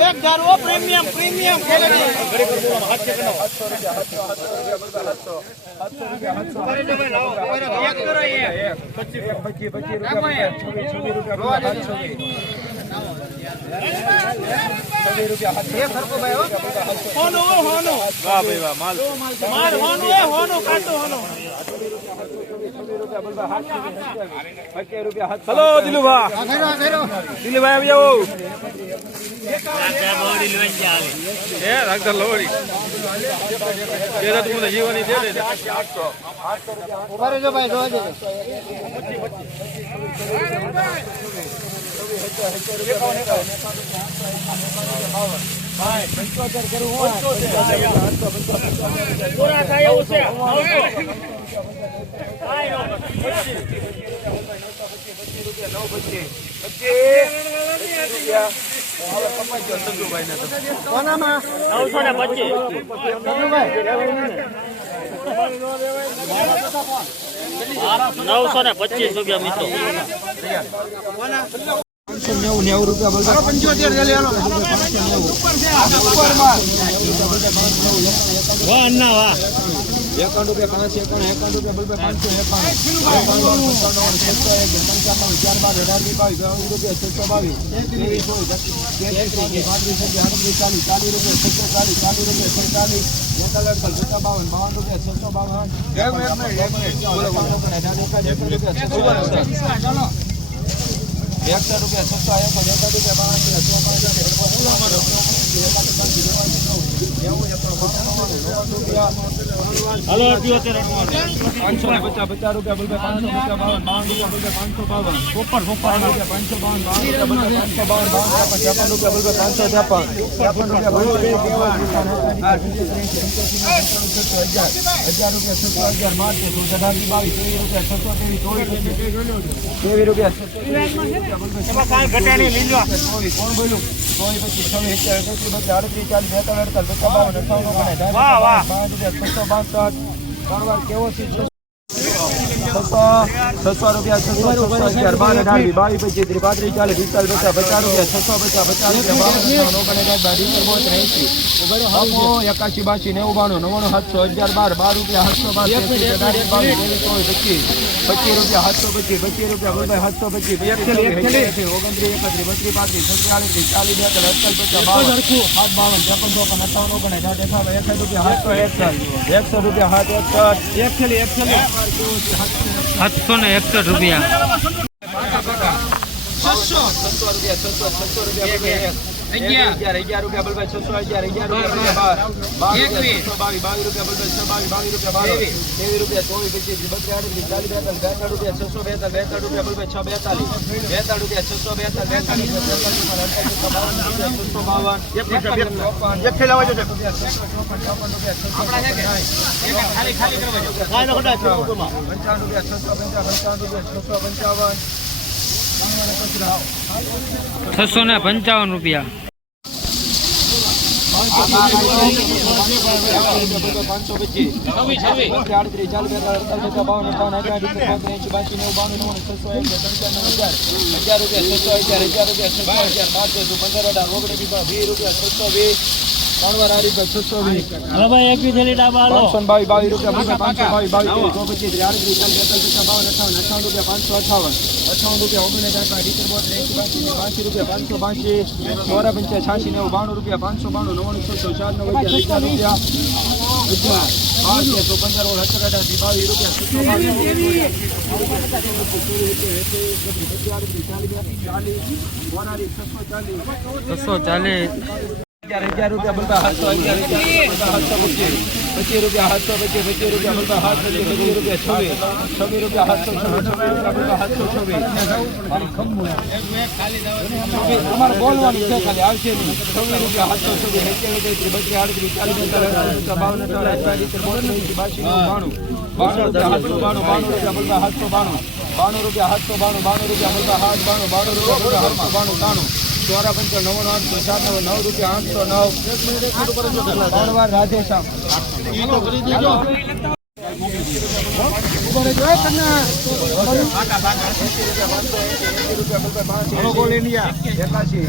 એક ઓ premium premium હોનું હોનો વાહ ભાઈ વાહ માલ માલ હોનો હોનું કાટું હોનું હલો દિલુભાઈ દિલુભાઈ આવી જાઓ હે રાખતા લોડી તેરા તું મને જીવાની દે દે. જજો પૂરા થાય એવું છે. નવસો ને પચીસ નવસો ને પચીસ રૂપિયા મિત્રો. નેવું નેવું રૂપિયા બોલતા પંચોતેર વાહ અન્ના પાંચ એકાવન એકાવન રૂપિયા બોલતા પાંચસો એકાવન ચાર બાર અઢારથી બાવીસ બાવીસ રૂપિયા છસો બાવીસ ત્રેવીસ પાંત્રીસ ચાલીસ ચાલીસ રૂપિયા છસો ચાલીસ ચાલીસ રૂપિયા છેતાલીસ એકસો રૂપિયા છસો એક એકાદ રૂપિયા હલો પાંચસો પચાસ પચાસ રૂપિયા બોલતા પાંચસો પચાસ બાવન બાવન રૂપિયા બોલતા પાંચસો બાવન રૂપિયા પાંચસો બાવન બાવન પાંચસો બાવન બાવન છપ્પન રૂપિયા બોલતા પાંચસો છપ્પન છપ્પન રૂપિયા પાંચસો હજાર હજાર રૂપિયા છસો હજાર માર્ચ અઢારથી બાવીસ ત્રેવીસ રૂપિયા છસો ત્રેવીસ ચોવીસ ત્રેવીસ રૂપિયા ઘટાડી લીધો ચોવીસ કોણ બોલ્યું ચોવીસ પચીસ એકવીસ એકવીસ બત્રીસ આડત્રીસ ચાલીસ બેતાલીસ અડતાલીસ પચાસ બાવન અઠાવન ઓગણ વાહ. પાંચ રૂપિયા છસો બાસઠ વાર કેવો છે છસો છસો રૂપિયા છસો અગિયાર બાર અઢાર બાવીસ પચીસ ત્રીસ પાંત્રીસ ચાલીસ પિસ્તાલીસ પચાસ પચાસ રૂપિયા છસો પચાસ પચાસ રૂપિયા એકાશી બાસી નેવું બાણું નવ્વાણું સાતસો અગિયાર બાર બાર રૂપિયા સાતસો પચીસ રૂપિયા સાતસો પચીસ પચીસ રૂપિયા સાતસો પચીસ ઓગણત્રીસ એકત્રીસ બત્રીસ પાંત્રીસ આડત્રીસ ચાલીસ બેતાલીસ અડતાલીસ પચાસ બાવન સાત બાવન ત્રેપન ચોપન અઠાવન ઓગણ અઢાર એકાવન એકસઠ રૂપિયા સાતસો એકસઠ એકસો રૂપિયા સાત એકસઠ એક થેલી એક થેલી સાતસો ને એકસઠ રૂપિયા છસો રૂપિયા છસો છસો રૂપિયા અગિયાર. અગિયાર રૂપિયા બોલભાઈ છસો અગિયાર અગિયાર રૂપિયા બાર. બાર. રૂપિયા છસો બાવીસ બાવીસ રૂપિયા બોલભાઈ છ બાવીસ બાવીસ રૂપિયા બાર. ત્રેવીસ. રૂપિયા ચોવીસ પચીસ બત્રીસ આડત્રીસ ચાલીસ બેતાલીસ બેતાલીસ રૂપિયા છસો બેતાલીસ બેતાલીસ રૂપિયા બોલભાઈ છ બેતાલીસ. બેતાલીસ રૂપિયા છસો બેતાલીસ બેતાલીસ છસો બાવન પંચાવન રૂપિયા છસો પંચાવન રૂપિયા છસો પંચાવન. છસો ને પંચાવન રૂપિયા. રૂપિયા રૂપિયા રૂપિયા બાવીસ રૂપિયા પાંચસો બાવીસ બાવીસ ચાલીસ બાવન અઠાવન અઠાવન રૂપિયા પાંચસો અઠાવન. અઠાવન રૂપિયા ઓગણીસ હજાર રીતર બોતેર એંશી બાસી બાસી રૂપિયા પાંચસો બાસી ચોરા પંચાસ નેવું બાણું રૂપિયા પાંચસો બાણું નવ્વાણું છસો ચાર નવ હજાર રૂપિયા બાર પંદર ઓળ સત્તરથી બાવીસ રૂપિયા છસો ચાલીસ. હજાર રૂપિયા બોલતા સાતસો અગિયાર રૂપિયા સાતસો પચીસ. રૂપિયા હાથસો, પચીસ પચીસ રૂપિયા બોલતા સાત પચીસ રૂપિયા છવ્વીસ. છવ્વીસ રૂપિયા સાતસો છવ્વીસ છવ્વીસ રૂપિયા બોલતા હાથસો, છવ્વીસ. તમારે બોલવાની છે ખાલી, આવશે નહીં. છવ્વીસ રૂપિયા હાથસો, છવ્વીસ. અગિયાર ત્રીસ, બત્રીસ, આડત્રીસ, ચાલીસ બેતાલીસ બાવન અઠાવીસ બોતેર બાસી બાણું. બાણું રૂપિયા સાતસો બાણું બાણું રૂપિયા બોલતા હાથસો, બાણું. બાણું રૂપિયા હાથસો, બાણું બાણું રૂપિયા બોલતા હાથ, બાણું બાણું રૂપિયા હાથસો, બાણું તાણું ચોરા પંચા નવ્વાણું આઠસો નવ રૂપિયા આઠસો નવ. ત્રણ રાધેશ્યામ એકાશી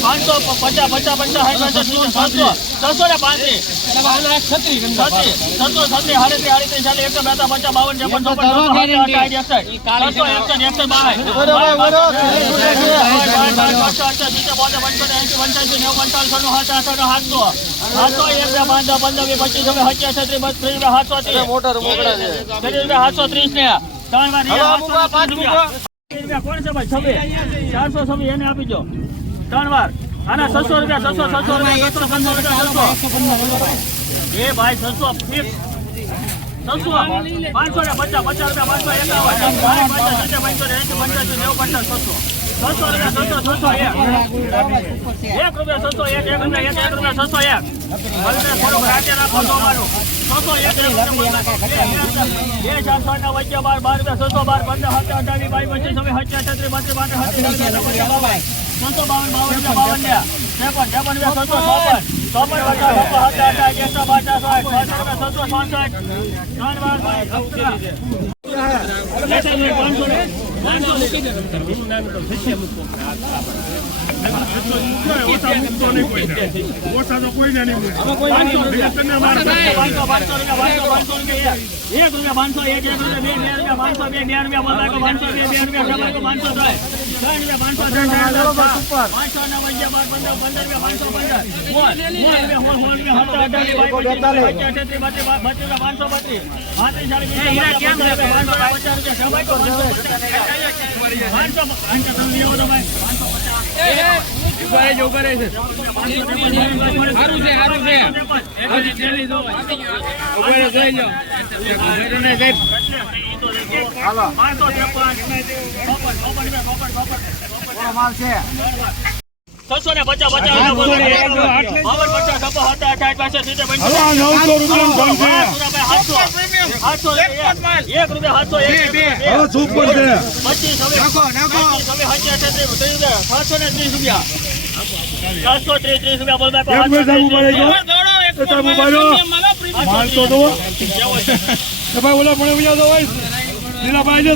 પાંચસો પચાસ પચાસ પચાસ છસો છસો ને પાંત્રીસ છત્રીસ છસો છત્રીસ હાડત્રીસ હાડત્રીસ ચાલીસ એકસો બેતા પચાસ બાવન ત્રેપન ચોપન એકસઠ બાવન સાતસો ત્રીસ ને ત્રણ વાર કોણ છે ભાઈ છવ્વીસ ચારસો છવ્વીસ એને આપી દો ત્રણ વાર. આના છસો રૂપિયા છસો છસો રૂપિયા છસો છસો રૂપિયા છસો. એ ભાઈ છસો ફિક્સ. છસો પાંચસો ને પચાસ પચાસ રૂપિયા પાંચસો એકાવન. પાંચસો એંસી પંચાસી નેવું પચાસ છસો. છસો રૂપિયા છસો છસો એક એક રૂપિયા છસો એક એક રૂપિયા એક એક રૂપિયા છસો એક ભલે થોડુંક રાખો તો છસો એક એક બે ચારસો ના વચ્ચે બાર બાર રૂપિયા છસો બાર પંદર સત્તર અઠાવીસ બાવીસ વચ્ચે તમે સત્તર છત્રી પાંત્રીસ છત્રીસ છસો બાવન બાવન રૂપિયા બાવન ને ત્રેપન ત્રેપન રૂપિયા છસો ચોપન ચોપન એકસો સાઠ છસો રૂપિયા છસો ચોસઠ ત્રણ વાર પાંચસો એક રૂપિયા પાંચસો એક એક રૂપિયા બે બે રૂપિયા પાંચસો બે બે રૂપિયા પાંચસો બે બે રૂપિયા પાંચસો ત્રણ સારું છે સારું છે છસો ને પચાસ પચાસ માણસો તો ઓલા પણ લીલાભાઈ ને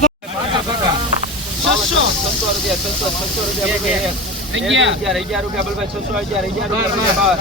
છસો રૂપિયા છસો છસો રૂપિયા અગિયાર અગિયાર રૂપિયા બોલભાઈ છસો અગિયાર અગિયાર રૂપિયા બાર